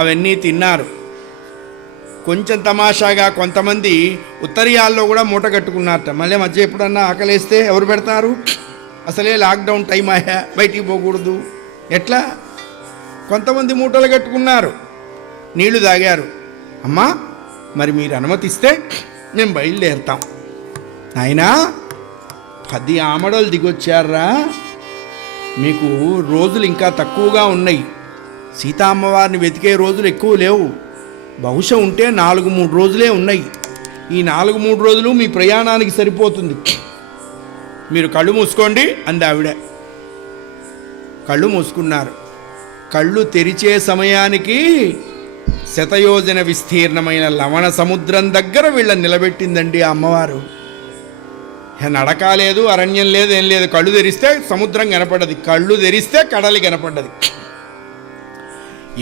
అవన్నీ తిన్నారు. కొంచెం తమాషాగా కొంతమంది ఉత్తరీయాల్లో కూడా మూట కట్టుకున్నారట. మళ్ళీ మధ్య ఎప్పుడన్నా ఆకలేస్తే ఎవరు పెడతారు? అసలే లాక్డౌన్ టైం అయ్యా, బయటికి పోకూడదు. ఎట్లా? కొంతమంది మూటలు కట్టుకున్నారు, నీళ్లు తాగారు. అమ్మా మరి మీరు అనుమతిస్తే మేము బయలుదేరుతాం. నాయనా 10 ఆమడలు దిగొచ్చారా, మీకు రోజులు ఇంకా తక్కువగా ఉన్నాయి. సీతా అమ్మవారిని వెతికే రోజులు ఎక్కువ లేవు. బహుశా ఉంటే 4-3 రోజులే ఉన్నాయి. ఈ 4-3 రోజులు మీ ప్రయాణానికి సరిపోతుంది. మీరు కళ్ళు మూసుకోండి అంది ఆవిడ. కళ్ళు మూసుకున్నారు. కళ్ళు తెరిచే సమయానికి శతయోజన విస్తీర్ణమైన లవణ సముద్రం దగ్గర వీళ్ళని నిలబెట్టిందండి ఆ అమ్మవారు. నడక లేదు, అరణ్యం లేదు, ఏం లేదు. కళ్ళు తెరిస్తే సముద్రం కనపడ్డది, కళ్ళు తెరిస్తే కడలి కనపడ్డది.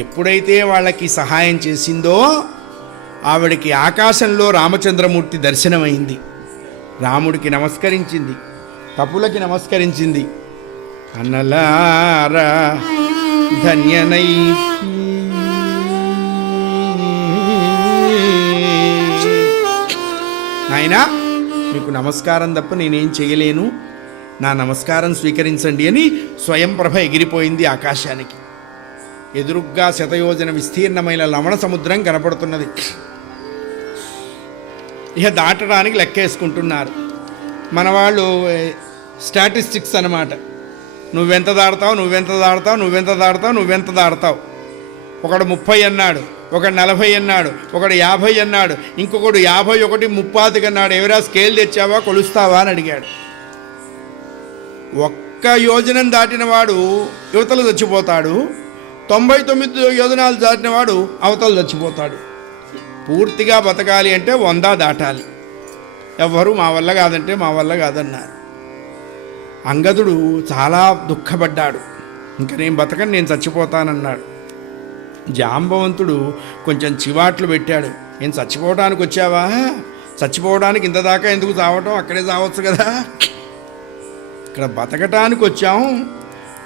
ఎప్పుడైతే వాళ్ళకి సహాయం చేసిందో ఆవిడికి ఆకాశంలో రామచంద్రమూర్తి దర్శనమైంది. రాముడికి నమస్కరించింది, కపులకి నమస్కరించింది. అన్నలారా ధన్యనై నాయనా, మీకు నమస్కారం తప్ప నేనేం చేయలేను, నా నమస్కారం స్వీకరించండి అని స్వయం ప్రభ ఎగిరిపోయింది ఆకాశానికి. ఎదురుగ్గా శతయోజన విస్తీర్ణమైన లవణ సముద్రం కనపడుతున్నది. ఇక దాటడానికి లెక్కేసుకుంటున్నారు మన వాళ్ళు. స్టాటిస్టిక్స్ అన్నమాట. నువ్వెంత దాడతావు, నువ్వెంత దాడతావు, నువ్వెంత దాడతావు, నువ్వెంత దాడతావు. ఒకడు 30 అన్నాడు, ఒకడు 40 అన్నాడు, ఒకడు 50 అన్నాడు, ఇంకొకడు 51, 30 అన్నాడు. ఎవరా స్కేల్ తెచ్చావా, కొలుస్తావా అని అడిగాడు. ఒక్క యోజనం దాటిన వాడు యువతలు చచ్చిపోతాడు, 99 యోజనాలు దాటిన వాడు అవతలు చచ్చిపోతాడు. పూర్తిగా బతకాలి అంటే 100 దాటాలి. ఎవ్వరూ మా వల్ల కాదంటే మా వల్ల కాదన్నారు. అంగదుడు చాలా దుఃఖపడ్డాడు. ఇంక నేను బతకని, నేను చచ్చిపోతానన్నాడు. జాంబవంతుడు కొంచెం చివాట్లు పెట్టాడు. నేను చచ్చిపోవడానికి వచ్చావా? చచ్చిపోవడానికి ఇంత దాకా ఎందుకు చావటం, అక్కడే చావచ్చు కదా. ఇక్కడ బతకటానికి వచ్చాం,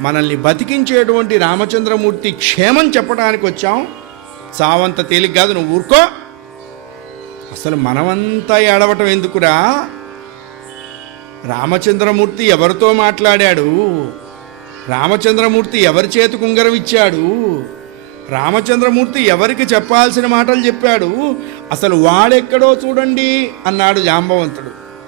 మనల్ని బతికించేటువంటి రామచంద్రమూర్తి క్షేమం చెప్పడానికి వచ్చాం. చావంత తేలిక కాదు, నువ్వు ఊరుకో. అసలు మనమంతా ఏడవటం ఎందుకురా? రామచంద్రమూర్తి ఎవరితో మాట్లాడాడు? రామచంద్రమూర్తి ఎవరి చేతికి ఉంగరం ఇచ్చాడు? రామచంద్రమూర్తి ఎవరికి చెప్పాల్సిన మాటలు చెప్పాడు? అసలు వాడెక్కడో చూడండి అన్నాడు జాంబవంతుడు.